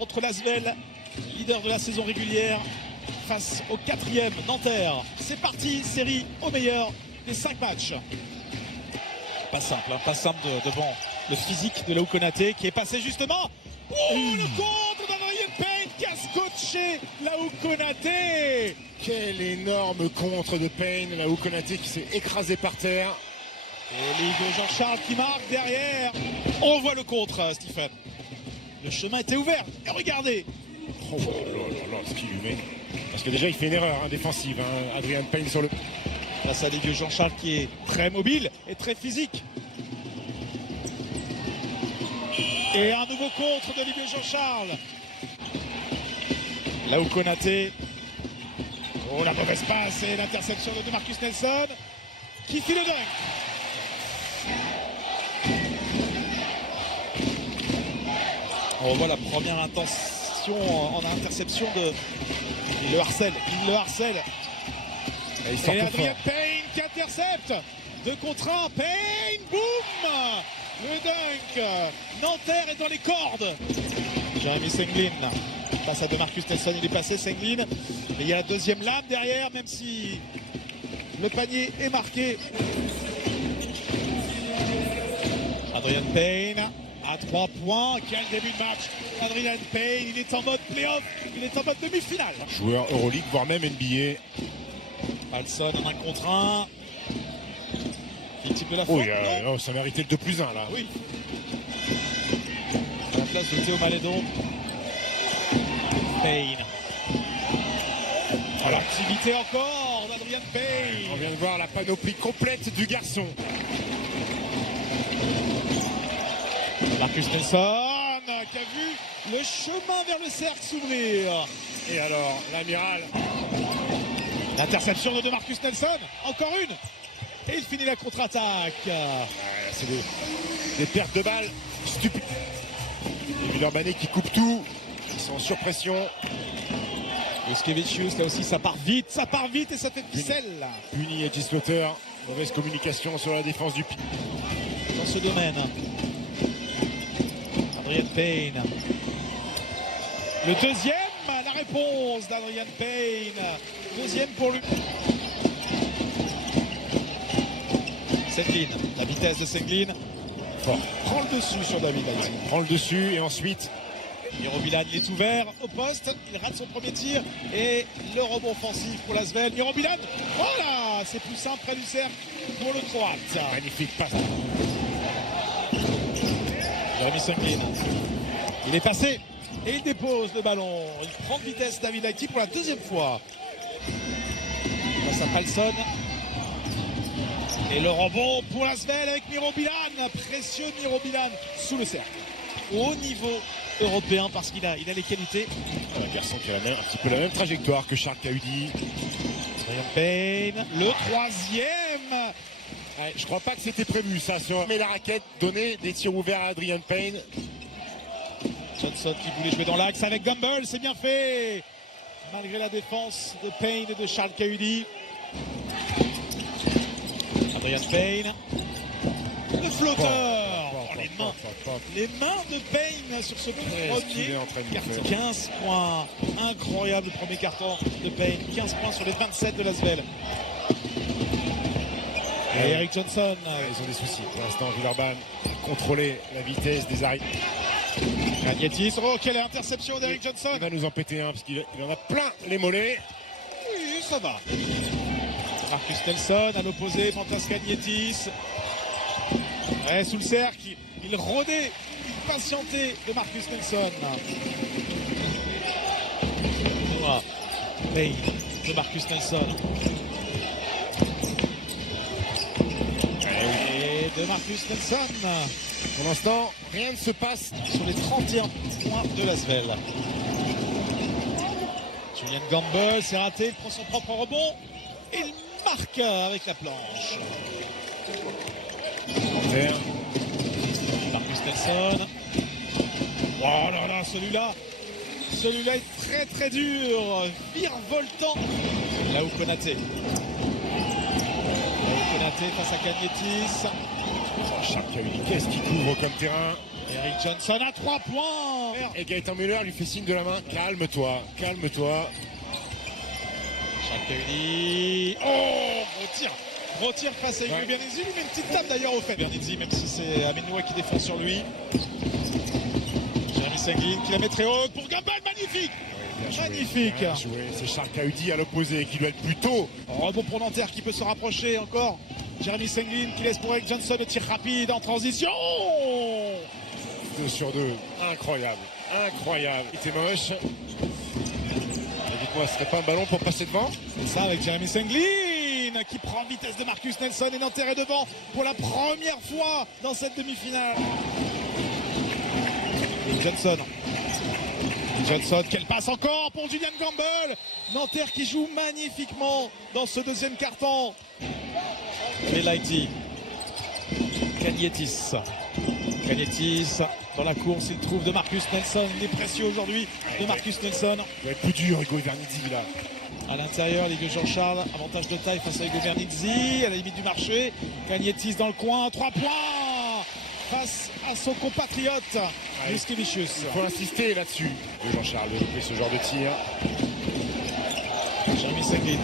entre l'Asvel, leader de la saison régulière, face au 4e Nanterre. C'est parti, série au meilleur des 5 matchs. Pas simple, hein, pas simple devant le physique de Laou Konaté qui est passé justement. Oh, le contre d'Adrien Payne qui a scotché Laou Konaté. Quel énorme contre de Payne, Laou Konaté qui s'est écrasé par terre. Et Ligue Jean-Charles qui marque derrière. On voit le contre, Stephen. Le chemin était ouvert. Et regardez. Oh là là, ce qu'il lui met. Parce que déjà il fait une erreur défensive, Adrien Payne sur le... Face à Ligue Jean-Charles qui est très mobile et très physique. Et un nouveau contre de Ligue Jean-Charles. Laou Konaté. Oh, la mauvaise passe et l'interception de Marcus Nelson qui fait le dunk. On revoit la première intention en interception de... Il le harcèle. Et Adrien Payne qui intercepte. 2 contre 1. Payne, boum. Le dunk. Nanterre est dans les cordes. Jérémy Senglin passe à Demarcus Nelson. Il est passé, Senglin. Et il y a la deuxième lame derrière, même si le panier est marqué. Adrien Payne à 3 points. Quel début de match. Adrien Payne, il est en mode playoff. Il est en mode demi-finale. Joueur Euroleague, voire même NBA. Palson en 1 contre 1. Victime de la faute. Oui, ça méritait le 2+1 là. Oui. À la place de Théo Malédon. Payne. Voilà. L'activité encore d'Adrien Payne. On vient de voir la panoplie complète du garçon. Marcus Nelson qui a vu le chemin vers le cercle s'ouvrir. Et alors, l'amiral. L'interception de Marcus Nelson. Encore une. Et il finit la contre-attaque. C'est des pertes de balles stupides. Et Villeurbanne qui coupe tout. Ils sont en surpression. Juskevicius, là aussi ça part vite et ça fait ficelle. Puni Edgy Slaughter. Mauvaise communication sur la défense du pied. Dans ce domaine. Adrien Payne. Le deuxième, la réponse d'Adrien Payne. Deuxième pour lui. Senglin, la vitesse de Senglin. Fort. Prend le dessus sur David Haïti. Prend le dessus et ensuite... Mirobilan, il est ouvert au poste. Il rate son premier tir. Et le rebond offensif pour l'Asvel. Mirobilan, voilà, c'est plus simple près du cercle pour le Croate. Magnifique passe. Jérémy Senglin. Il est passé et il dépose le ballon. Il prend de vitesse David Haïti pour la deuxième fois. Face à Palson. Et le rebond pour l'Asvel avec Mirobilan. Précieux Mirobilan sous le cercle. Au niveau européen parce qu'il a les qualités. Un garçon qui a un petit peu la même trajectoire que Charles Cahudi. Adrien Payne. Le troisième. Ouais, je crois pas que c'était prévu ça. Mais la raquette donnait des tirs ouverts à Adrien Payne. Johnson qui voulait jouer dans l'axe avec Gumbel. C'est bien fait. Malgré la défense de Payne et de Charles Cahudi. Adrien Payne. Le flotteur. Les mains de Payne sur ce premier carton. 15 points. Incroyable premier carton de Payne. 15 points sur les 27 de l'Asvel. Et Eric Johnson. Ils ont des soucis. Pour l'instant, Villeurbanne contrôler la vitesse des arrêts. Cagnetis. Oh, quelle interception d'Eric Johnson. Il va nous en péter un parce qu'il en a plein les mollets. Oui, ça va. Marcus Nelson à l'opposé. Mantas Cagnetis. Ouais, sous le cercle, il rôdait, il patientait de Marcus Nelson. Payne de Marcus Nelson. Et de Marcus Nelson. Pour l'instant, rien ne se passe sur les 31 points de l'Asvel. Julian Gamble, c'est raté, il prend son propre rebond. Et il marque avec la planche. Marcus Nelson. Oh là là, celui-là est très très dur. Virevoltant. Laou Konaté. Laou Konaté face à Cagnetis. Charles Cahudi, qu'est-ce qu'il couvre comme terrain. Eric Johnson à 3 points. Et Gaëtan Müller lui fait signe de la main. Calme-toi, calme-toi. Chalkaudi. Oh, gros tir face à Hugo Bernizzi. Il met une petite table d'ailleurs au fait. Bernizzi, même si c'est Aminoua qui défend sur lui. Jérémy Senglin qui la met très haute pour Gumbel. Magnifique. Magnifique. C'est Chalkaudi à l'opposé qui doit être plus tôt. Rebond pour Nanterre qui peut se rapprocher encore. Jérémy Senglin qui laisse pour Eric Johnson le tir rapide en transition. 2 sur 2. Incroyable. Incroyable. Il était moche. Dites-moi, ce serait pas un ballon pour passer devant? C'est ça avec Jérémy Senglin qui prend vitesse de Marcus Nelson et Nanterre est devant pour la première fois dans cette demi-finale. Johnson, quelle passe encore pour Julian Campbell. Nanterre qui joue magnifiquement dans ce deuxième quart-temps. Belaïti, Cagnetis dans la course, il trouve de Marcus Nelson. Il est précieux aujourd'hui de Marcus Nelson. Il va être plus dur, Hugo Bernizzi là. À l'intérieur, Ligue Jean-Charles, avantage de taille face à Hugo Bernizzi, à la limite du marché. Cagnetis dans le coin, 3 points face à son compatriote Juskevicius. Il faut insister là-dessus. Jean-Charles veut louper ce genre de tir. Jérémy Senglin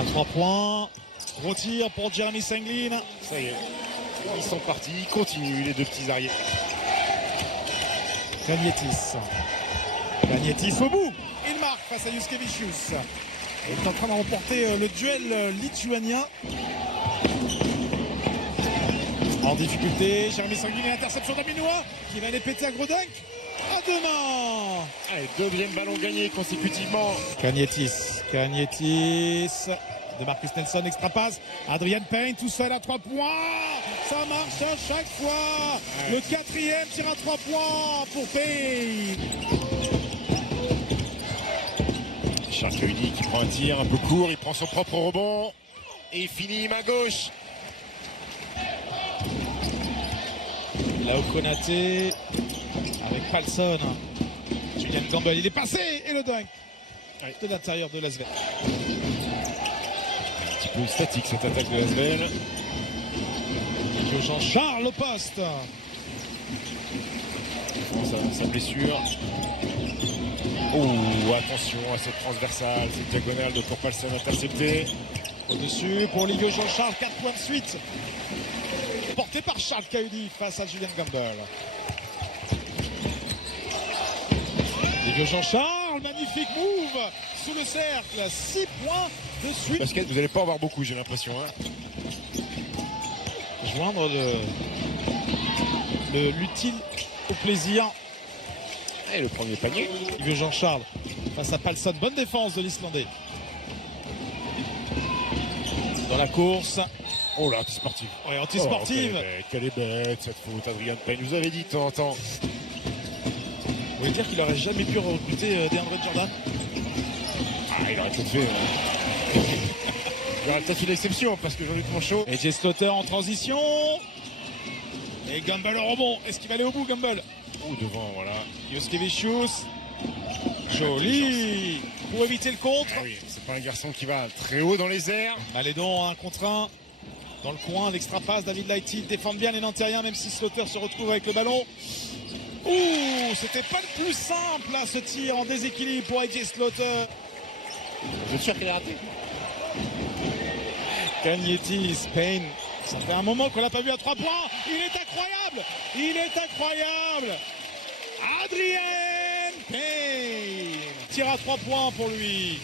à 3 points. Gros tir pour Jérémy Senglin. Ça y est, ils sont partis, ils continuent les deux petits arrières. Cagnetis au bout. Il marque face à Juskevicius. Il est en train de remporter le duel lituanien. En difficulté, Jérémy Senglin et l'interception d'Aminoua qui va aller péter à gros dunk. À 2 mains. Allez, deuxième ballon gagné consécutivement. Cagnetis de Marcus Nelson, extra passe. Adrian Payne tout seul à 3 points. Ça marche à chaque fois. Le 4e tir à 3 points pour Payne. Chalkaudi qui prend un tir un peu court, il prend son propre rebond et il finit main gauche. Là où Konaté avec Palsson. Julian Campbell, il est passé et le dunk de l'intérieur de l'Asvel. Un petit peu statique cette attaque de l'Asvel. Jean-Charles au poste. Sa blessure. Oh, attention à cette transversale, cette diagonale de pour Palsson intercepté. Au-dessus pour Ligue Jean-Charles, 4 points de suite. Porté par Chalkaudi face à Julian Campbell. Ligue Jean-Charles, magnifique move sous le cercle, 6 points de suite. Basket, vous n'allez pas en avoir beaucoup, j'ai l'impression. Joindre l'utile au plaisir. Et le premier panier. Ligue Jean-Charles face à Palsson, bonne défense de l'Islandais. Dans la course. Oh là, anti-sportive. Ouais, anti-sportive. Quelle est bête cette faute, Adrian Payne. Vous avez dit de temps en temps. Vous voulez dire qu'il aurait jamais pu recruter DeAndre Jordan? Il aurait peut-être fait. Il aurait peut-être fait l'exception parce que Jean-Luc Monchot. Et Jay Slaughter en transition. Et Gumbel au rebond. Est-ce qu'il va aller au bout, Gumbel? Oh, devant, voilà. Juskevicius. Joli. Pour éviter le contre. Ah oui, c'est pas un garçon qui va très haut dans les airs. Malédon, 1 contre 1. Dans le coin, l'extra passe, David Lighty défend bien les Nantériens, même si Slaughter se retrouve avec le ballon. Ouh, c'était pas le plus simple là, ce tir en déséquilibre pour AJ Slaughter. Vous êtes sûr qu'il a raté? Cagnetis, Payne. Ça fait un moment qu'on l'a pas vu à 3 points. Il est incroyable. Il est incroyable. Adrien Payne. Tire à 3 points pour lui.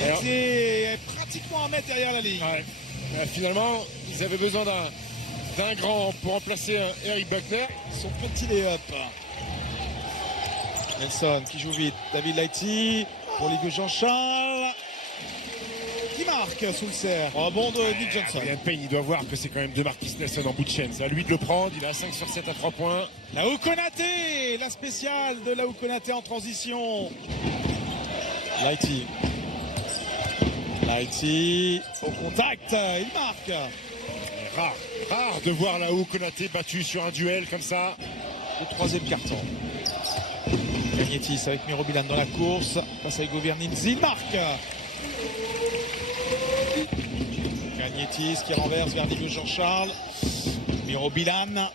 Il était pratiquement 1 mètre derrière la ligne. Ouais. Finalement, ils avaient besoin d'un grand pour remplacer Eric Buckner. Son petit lay-up. Nelson qui joue vite. David Lighty pour Ligue Jean-Charles. Qui marque sous le cerf. Rebond de Nick Johnson. Adrian Payne, il doit voir que c'est quand même de Marcus Nelson en bout de chaîne. C'est à lui de le prendre. Il a 5 sur 7 à 3 points. Laou Konaté, la spéciale de Laou Konaté en transition. Lighty au contact, il marque. Rare de voir Laou Konaté battu sur un duel comme ça. Le 3e carton. Cagnetis avec Mirobilan dans la course. Face à Hugo Bernizzi, il marque. Cagnetis qui renverse vers Ligue Jean-Charles. Mirobilan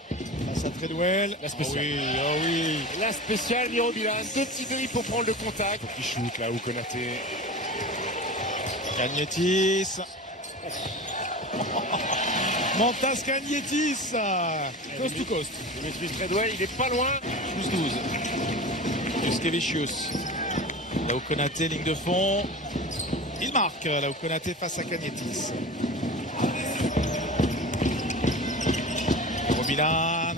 à Treadwell. La spéciale. Ah oui. La spéciale, Mirobilan. Deux petits drills pour prendre le contact. Faut qu'il shoot là où Konaté. Cagnetis. Mantas Cagnetis. Coast to coast. Dimitri Treadwell, il est pas loin. Plus 12. Juskevicius. Là où Konaté, ligne de fond. Il marque. Là où Konaté face à Cagnetis. Milan,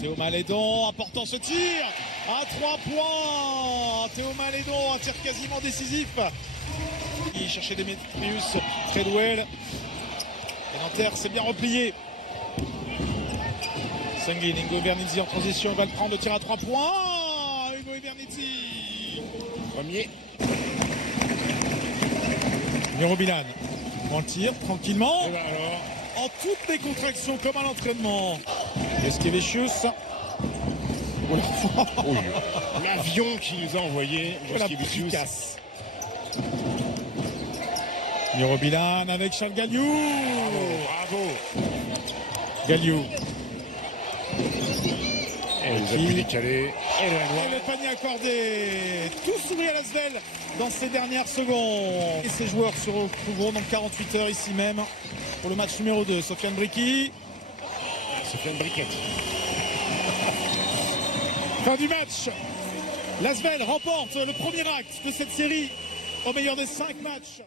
Théo Malédon, important ce tir à 3 points. Théo Malédon, un tir quasiment décisif. Il cherchait Demetrius Treadwell. Et Nanterre s'est bien replié. Senguin, Ingo Vernizzi en transition, il va le prendre, le tir à 3 points. Ingo Vernizzi. Premier. Mirobilan prend le tir tranquillement. Et ben alors. En toutes les contractions comme à l'entraînement. Juskevicius. L'avion qu'il nous a envoyé. Juskevicius. Mirobilan avec Charles Galliou. Bravo. Galliou. Et il a pu décaler. Et le panier accordé. Tout sourit à l'Asvel dans ces dernières secondes. Et ces joueurs se retrouveront dans 48 heures ici même pour le match numéro 2. Sofiane Bricki. Sofiane Briquette. Fin du match. L'Asvel remporte le premier acte de cette série au meilleur des 5 matchs.